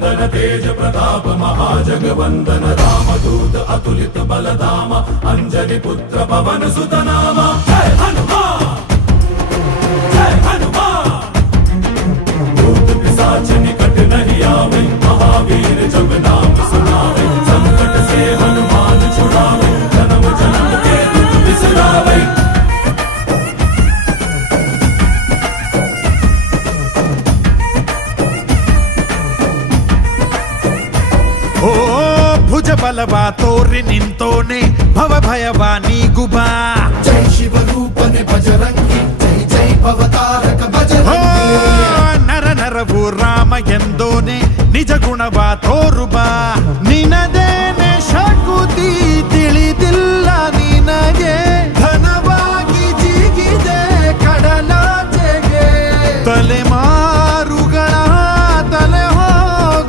तेज प्रताप महाजगवंदन रामदूत अतुलित बलधाम अंजनी पुत्र पवन सुत नाम जय हनुमान जय हनुमान भूत पिशाच निकट नहीं आवे महावीर जब नाम सुनावे संकट से हनुमान छुड़ावे जन्म जन्म के दुख बिसरावे ಓ ಭುಜ ಬಲವ ತೋರಿ ನಿಂತೋನೆ ಭವ ಭಯವ ನೀಗುಬಾ ಜೈ ಶಿವ ರೂಪನೆ ಬಜರಂಗಿ ಜೈ ಜೈ ಭವತಾರಕ ಬಜರಂಗಿ ನರ ನರವು ರಾಮ ಎಂದೋನೆ ನಿಜ ಗುಣವ ತೋರುಬಾ ನಿನದೇನೆ ಶಕುತಿ